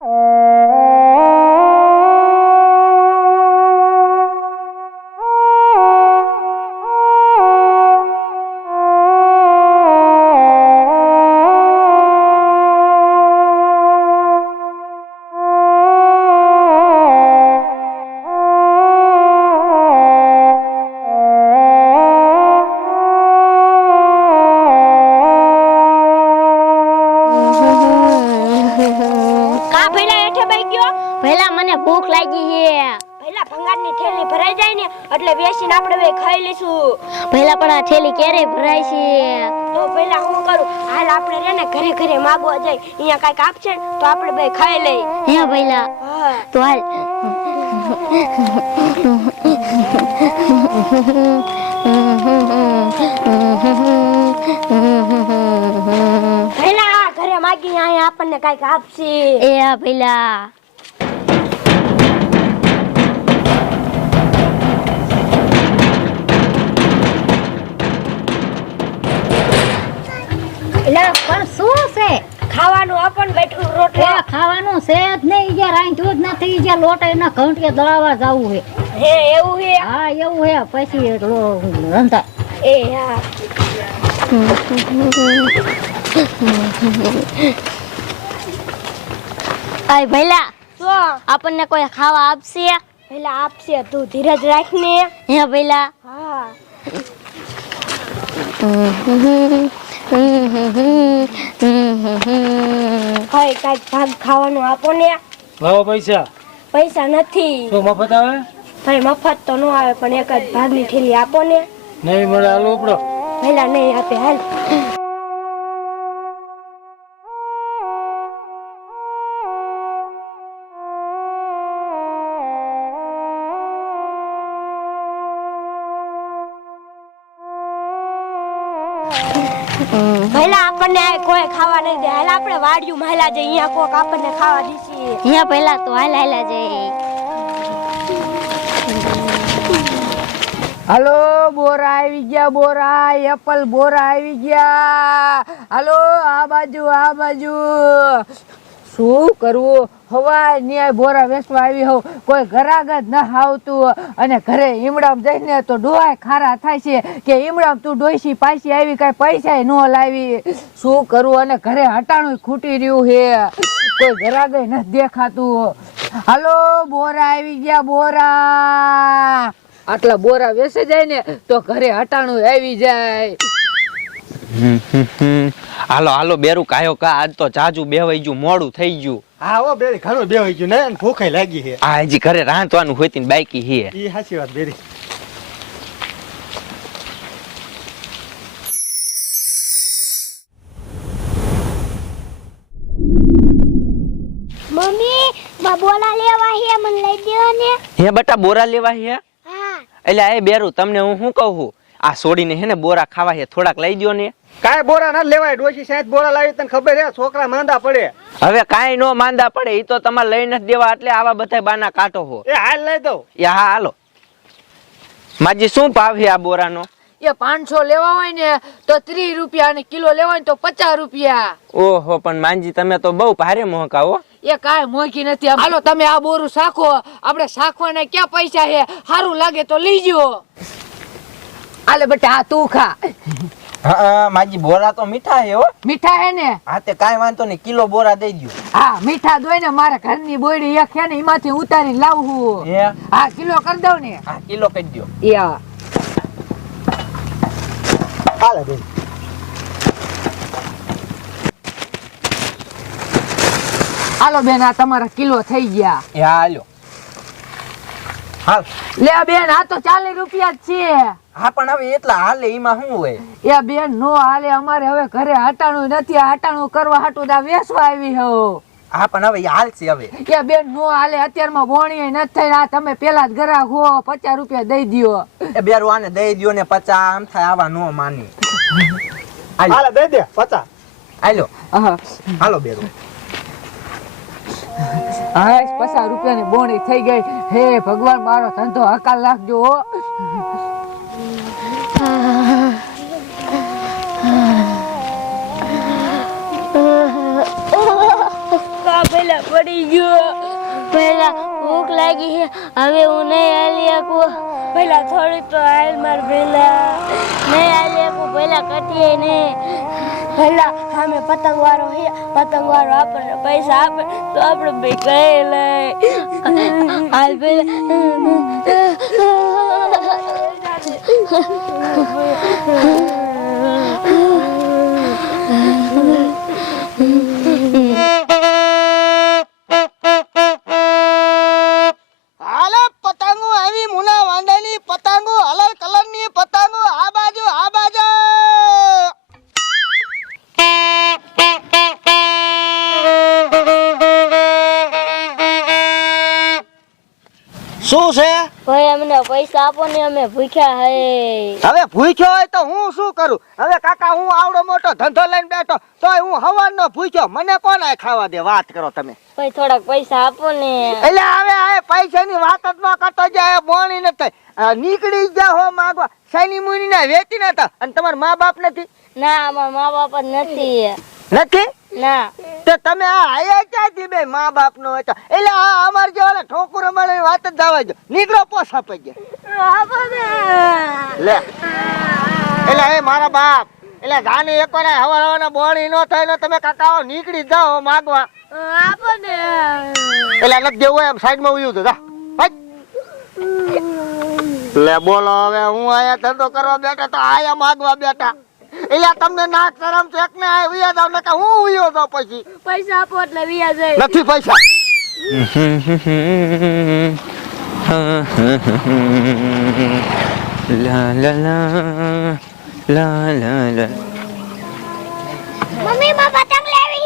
કા ભૂખ લાગી છે. ભંગાર ભંગારની થેલી ભરાઈ જાય ને એટલે બેસીને આપણે બે ખાઈ લઈશું. પહેલા પણ આ થેલી ક્યારે ભરાય છે? તો પહેલા હું કરું? હાલ આપણે રે ને ઘરે ઘરે માગવા જાય. અહીંયા કાંઈક આપશે ને તો આપણે બે ખાઈ લઈ. હે પહેલા તો હાલ. પહેલા આ ઘરે માગી અહીંયા આપણને કાંઈક આપશે. એ પહેલા પણ શું છે? ખાવાનું આપણ બેઠું રોટલા. ખાવાનું છે જ નહીં જે રાંધ્યું જ નથી જે લોટ એના ઘંટીએ દળાવા જવું છે. હે એવું હે હા એવું હે પછી રંધા એ હા. આય તો આપણને કોઈ ખાવા આપશે? ભઈલા આપશે. તું ધીરજ રાખને. હે પહેલા હા. ભાઈ કાંઈક ભાગ ખાવાનું આપો ને. લાવો પૈસા. પૈસા નથી. તો મફત આવે? ભાઈ મફત તો ન આવે પણ એક જ ભાગની થેલી આપો ને. નહીં મળે હાલો ઉપડો. પહેલા નહીં આપે હાલ. પહેલા આપણને આ કોઈ ખાવા નહીં દે. હાલ આપણે વાડિયું મહેલા જઈ અહીંયા કોક આપણને ખાવા દીધી અહીંયા પહેલા તો હાલ હાલા જઈ હલો બોરા આવી ગયા બોરા. એપલ બોરા આવી ગયા. હાલો આ બાજુ આ બાજુ. શું કરવું? હવા ન્યાય બોરા વેસવા આવી હોવ કોઈ ઘરાગ જ ન આવતું અને ઘરે ઈમડામ જઈને તો ડોહાય ખારા થાય છે કે ઈમડામ તું ડોસી પાછી આવી કાંઈ પૈસા ન લાવી. શું કરવું અને ઘરે હટાણું ખૂટી રહ્યું છે. કોઈ ઘરાગ નથી દેખાતું. હાલો, બોરા આવી ગયા બોરા. આટલા બોરા વેસે જાય ને તો ઘરે હટાણું આવી જાય. હાલો હાલો બેરું કાયો કા? આજ તો જાજુ બેવાઈ ગયું મોડું થઈ ગયું. હા હો બેરી ઘણું બેવાઈ ગયું ને અને ભૂખે લાગી છે. આ હજી ઘરે રાંધવાનું હોય ને બાકી હે એ સાચી વાત બેરી. મમ્મી બા બોલા લેવા હે મને લઈ દેવા ને. હે બટા બોરા લેવા હે હા. એટલે એ બેરું તમને હું શું કહું? છું આ છોડીને હે ને બોરા ખાવા છે થોડાક લઈ દો ને. કાંઈ બોરા ના લેવાય ડોશી સાહેબ બોરા લાવી તને ખબર છે છોકરા માંદા પડે. હવે કાંઈ નો માંદા પડે એ તો તમારે લઈ નથી દેવા એટલે આવા બધા બાના કાઢો હો. એ હાલ લઈ દઉં. એ હા હાલો. માજી શું ભાવ છે આ બોરાનો? એ પાંચસો લેવા હોય ને તો ત્રીસ રૂપિયા અને કિલો લેવા હોય તો પચાસ રૂપિયા. ઓહો પણ માનજી તમે તો બહુ ભારે મોહકા હો. એ કાંઈ મોંઘી નથી. હાલો તમે આ બોરું શાખો આપણે શાખવાના ક્યાં પૈસા છે? સારું લાગે તો લીજો હાલે બેટા આ તું ખા. હા માજી બોરા તો મીઠા હે હો. મીઠા હે ને? હા તે કાઈ વાંધો નહીં કિલો બોરા દઈ દ્યો. હા મીઠા દોય ને મારા ઘરની બોયડી એક છે ને એમાંથી ઉતારી લાવું હું. હા કિલો કરી દઉં ને. હા કિલો કરી દ્યો. યા હાલે બેન. હાલો બેન આ તમારા કિલો થઈ ગયા. એ હા હાલો. હાલ લે બેન આ તો ચાલીસ રૂપિયા જ છે. હા પણ હવે એટલા હાલે એમાં શું હોય? એ બેન નો હાલે અમારે હવે ઘરે હટાણું નથી હટાણું કરવા હાટું દા વેસવા આવી હો. હા પણ હવે એ હાલશે હવે. એ બેન નો હાલે અત્યારમાં વોણી નથી થઈ આ તમે પેલા જ ઘરા હો પચાસ રૂપિયા દઈ દ્યો. એ બેરો આને દઈ દ્યો ને પચાસ આમ થાય આવા નો માની. હાલો. હાલે દઈ દે પચા હાલો. હા. હાલો બેરો. હાશ પચાસ રૂપિયાની બોણી થઈ ગઈ. હે ભગવાન મારો ધંધો હકાલ નાખજો પડી ગયો. પહેલા ભૂખ લાગી છે હવે હું નહીં હાલી આપું પહેલા થોડી તો હાલ માર પહેલા નહીં હાલી શકું પહેલા કટીએ નહીં. પહેલા સામે પતંગ વાળો હે પતંગ વાળો આપણને પૈસા આપે તો આપણે બે કઈ લઈ હાલ ભઈલા પૈસા આપો ને અમે ભૂખ્યા હે. હવે ભૂખ્યો હોય તો હું શું કરું? હવે કાકા હું આવડો મોટો ધંધો લઈને બેઠો તોય હું હવારનો ભૂખ્યો. મને કોણ આ ખાવા દે? વાત કરો તમે. ભાઈ થોડાક પૈસા આપો ને. એટલે હવે આ પૈસાની વાત જ ન કરતો જાય બોણી નથી થાય નીકળી ગયા હો માગવા. સૈની મુની ના વેચી નતા અને તમારા મા બાપ નથી? ના અમારા મા બાપ જ નથી. નથી? ના. તો તમે આ આયા ક્યાંથી બે મા બાપ નો હતા. એટલે આ અમાર જેવા ઠોકુર અમારે વાત જ જવા જો નીકળો પોસ આપી ગયા લે. એટલે એ મારા બાપ. એટલે જાને એક વાર હવાર હવાર બોણી નો થાય ને તમે કાકાઓ નીકળી જાઓ માગવા. એટલે નથી દેવું એમ. સાઈડમાં ઉયું તો જા. ભાઈ. લે બોલો હવે હું આયા ધંધો કરવા બેઠા તો આયા માગવા બેઠા. એટલે તમને નાક શરમ છે ને? આ વિયા જાવ ને હું વિયો જાવ પછી? પૈસા આપો એટલે વિયા જાય નથી પૈસા. લા લા લા લા લા લા. મમ્મી માં પતંગ લેવી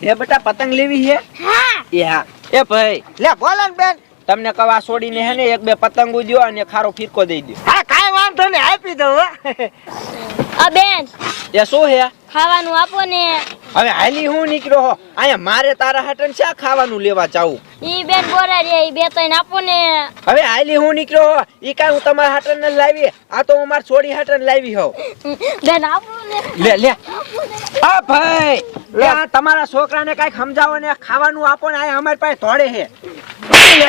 છે. એ બેટા પતંગ લેવી છે? હા. એ હા. એ ભાઈ. લે બોલો બેન. તમને કવા છોડીને હે ને એક બે પતંગ દ્યો અને ખારો ફિરકો દઈ દો હા કાઈ વાંધો નહીં આપી દઉં હો. આ બેન. એ શું હે ખાવાનું આપો ને. હવે હાલી હું નીકળ્યો હો. અહીંયા મારે તારા હાટન શા ખાવાનું લેવા જાવું? ઈ બેન બોરા રે ઈ બે ત્રણ આપો ને. હવે હાલી હું નીકળ્યો હો. ઈ કાઈ હું તમારા હાટન ને લાવી. આ તો હું માર છોડી હાટન લાવી હો બેન આપો ને. લે લે. આ ભાઈ લે. આ તમારા છોકરાને કાંઈક સમજાવો ને. ખાવાનું આપો ને. આ અમારી પાસે ધોડે હે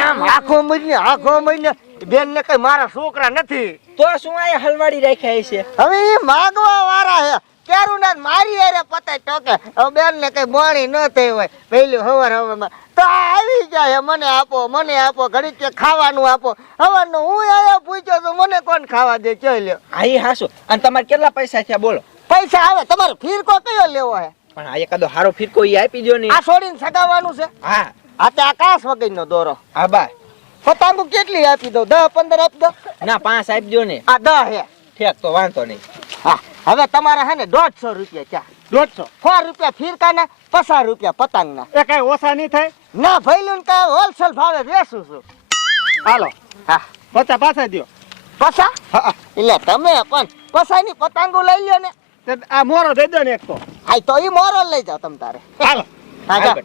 આમ આખો મહિને આખો મહિને. બેન ને કઈ મારા છોકરા નથી. તો શું આ હલવાડી રાખ્યા છે હવે એ માગવા વાળા હે. કેરું ના મારી હારે પતે ટોકે હવે બેન ને કઈ બોણી ન થઈ હોય. પેલું હવાર હવે તો આવી જાય મને આપો મને આપો ઘડી કે ખાવાનું આપો. હવે હું આયો પૂછ્યો તો મને કોણ ખાવા દે? ચોઈ લ્યો. હા એ હાસુ. અને તમારે કેટલા પૈસા છે બોલો. પૈસા આવે તમારે ફીરકો કયો લેવો હે? પણ આ એકાદો હારો ફીરકો ઈ આપી દો ને. આ છોડીને સગાવાનું છે? હા. આ તે આકાશ વગર દોરો. હા બા. પતંગો કેટલી આપી દો દસ પંદર આપી દો ના પાંચ આપી દો ને. આ દસ હે. ઠેક તો વાંધો નહીં. હા હવે તમારે હે ને દોઢસો રૂપિયા ચા દોઢસો? સો રૂપિયા ફીરકાના પચાસ રૂપિયા પતંગના. એ કઈ ઓછા નહીં થાય? ના ભૈલું કઈ હોલસેલ ભાવે વેચું છું. હાલો. હા. પચા પાછા દ્યો. પસા હા એટલે તમે પણ પસાની પતંગો લઈ લ્યો ને. આ મોરો દઈ દો ને એક તો. હા તો ઈ મોરો લઈ જાઓ તમ તારે. હાલો. હા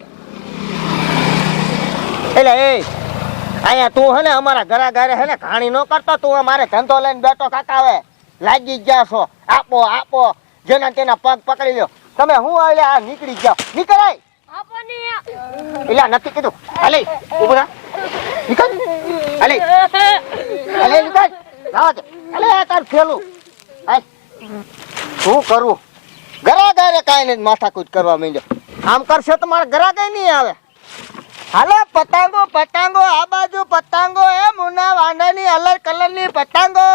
એટલે એ અહીંયા તું હે ને અમારા ઘરા ઘરે હે ને ઘાણી ન કરતો, તું અમારે ધંધો લઈને બેઠો કાકા હવે. લાગી ગયા છો. આપો આપો. જેના તેના પગ પકડી લ્યો. તમે હું એટલે આ નીકળી જાઓ. નીકળાય ને એટલે નથી કીધું. હાલે ઊભો થા. નીકળ. હાલે. હાલે, નીકળ. જાવા દે હાલે ઘરા ઘરે કાંઈ નહીં માથાકૂટ કરવા માંડ્યો. આમ કરશે તો મારા ઘરા કઈ નહીં આવે. હાલો પતંગો પતંગો આ બાજુ પતંગો એ મુના વાંડાની અલગ કલરની પતંગો.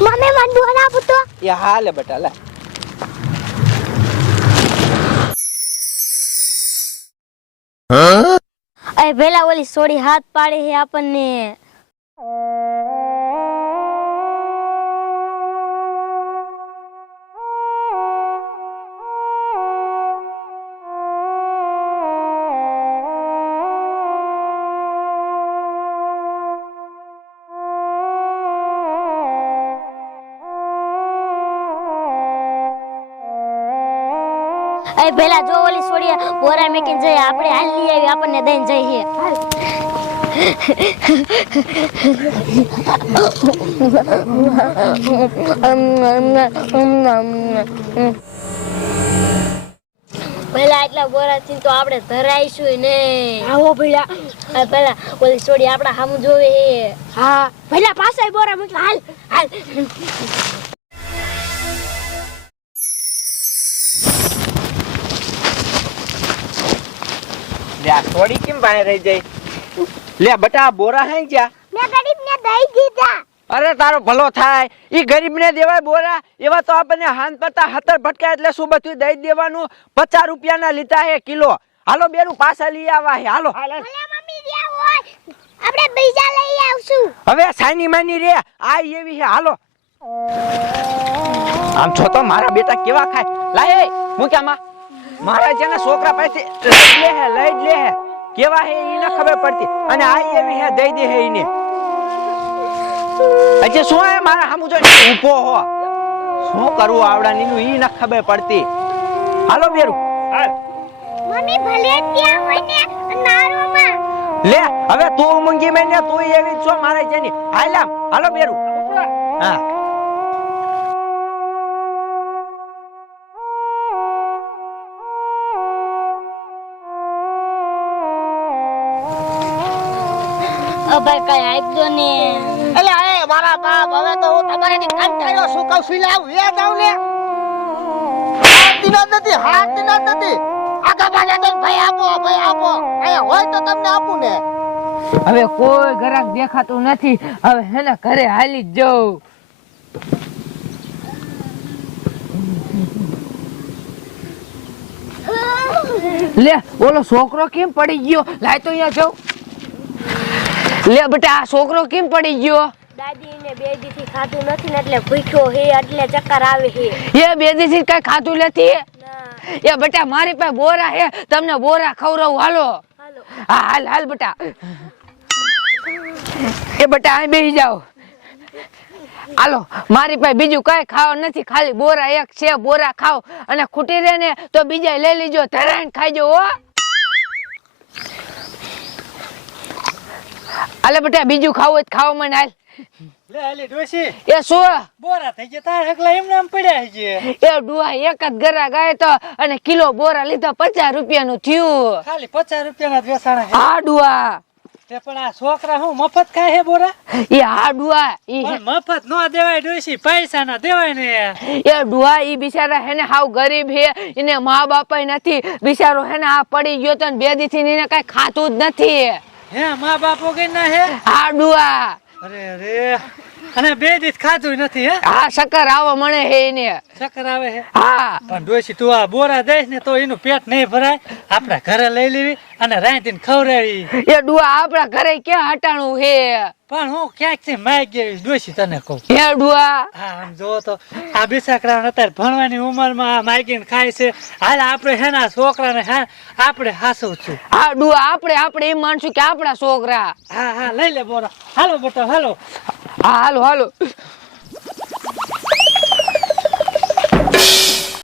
મમ્મી મને બોલ આપો તો. એ હાલે બેટા લે. અરે પેલા ઓલી સોડી હાથ પાડે છે આપણને. અરે પેલા જો ઓલી છોડીએ બોરા મેકીને જઈએ આપણે હાલ લઈ આવી આપણને દઈને જઈએ. પેલા એટલા બોરા થી તો આપણે ધરાઈશું ને આવો ભેલા. પેલા ઓલી છોડી આપણા સામું જોવે હા. પેલા પાસે બોરા મૂકી હાલ હાલ. લે થોડી કેમ ભાઈ રહી જાય? લે બટા બોરા હે જ્યાં મે ગરીબ ને દઈ દીધા. અરે તારો ભલો થાય. ઈ ગરીબને દેવાય બોરા. એવા તો આપણને હાન પડતા હતર ભટકા એટલે શું બધું દઈ દેવાનું? પચાસ રૂપિયા ના લીધા હે કિલો. હાલો બેરું પાછા લઈ આવા હે. હાલો. આપણે બીજા લઈ આવશું. હવે સાની માની રે. આ એવી હે. હાલો. આમ છો તો મારા બેટા કેવા ખાય? લાય મૂક્યામાં મારા જેના છોકરા પાસે લે હે લઈ લે હે. કેવા હે ઈ ન ખબર પડતી. અને આ એવી હે દઈ દે હે ઈને. અજે શું હે મારા હામું જો ઊભો હો? શું કરવું આવડાની નીનું ઈ ન ખબર પડતી. હાલો બેરું. હાલ. મમ્મી ભલે ત્યાં હોય ને નારોમાં. લે હવે તું મૂંગી મેને તું એવી જ છો મારા જેની. હાલ હાલો બેરું. હા. ભાઈ ને એટલે એ મારા બાપ હવે તો હું તમારાથી કંટાળ્યો શું કહું છું લાવ? વે જાવ લે. હાથ દિના નથી હાથ દિના નથી. આગા પાછા તો ભાઈ આપો ભાઈ આપો. અહીંયા હોય તો તમને આપું ને. હવે કોઈ ઘરાક દેખાતું નથી. હવે હેને ઘરે હાલી જ જવું લે ઓલો છોકરો કેમ પડી ગયો? લાય તો અહીંયા જાઉં. લે બેટા આ છોકરો કેમ પડી ગયો? દાદી ને બે દી ખાધું નથી ને એટલે ભૂખ્યો હે એટલે ચક્કર આવે હે. એ બે દિવસથી કઈ ખાધું નથી? એ બેટા મારી પાસે બોરા હે તમને બોરા ખવરાવું હાલો. હાલો. હા હાલ હાલ બેટા. એ બેટા અહીં બેસી જાઓ. હાલો મારી પાસે બીજું કઈ ખાવા નથી ખાલી બોરા એક છે બોરા ખાવ અને ખૂટી રહે ને તો બીજા લઈ લેજો ધરાઈને ખાઈજો હો. હાલે બેટા બીજું ખાવું તો ખાવા મને હાલ લે આલી ડોશી. એ શું? બોરા થઈ ગયા તાર હકલા એમ નામ પડ્યા છે. એ ડુઆ એક જ ગરા ગાય તો અને કિલો બોરા લીધા પચાસ રૂપિયાનું થયું. ખાલી પચાસ રૂપિયાના જ વેચાણા હા ડુઆ. તે પણ આ છોકરા હું મફત ખાય હે બોરા? એ હા ડુઆ. ઈ મફત નો દેવાય ડોશી પૈસા ના દેવાય ને. એ ડુઆ ઈ બિચારા હેને હાવ ગરીબ હે એને મા બાપા નથી. બિચારો હેને આ પડી ગયો તો ને બે દીથી એને કઈ ખાતું જ નથી. હે મા બાપ વગર ના હે? હા ડુઆ અરે અરે. અને બે દિવસ ખાધું નથી હે? હા શક્કર આવો મળે હે ને શક્કર આવે હે? હા. પણ ડોશી તું આ બોરા દઈશ ને તો એનું પેટ નહીં ભરાય. આપણા ઘરે લઈ લેવી અને રાંધીને ખવડાવી. એ ડુઆ આપણા ઘરે ક્યાં હટાણું હે? પણ હું ક્યાંકથી માગ ગઈ ડોશી તને કહું. હે ડુઆ. હા આમ જો તો આ બિસાકડા અત્યારે ભણવાની ઉંમરમાં આ માગીને ખાય છે. હાલ આપણે હે ના છોકરાને હા આપણે હાસું છું. હા ડુઆ આપણે આપણે એમ માનશું કે આપણા છોકરા. હા હા લઈ લે બોરા. હાલો બેટા હાલો. Ah, હાલો હાલો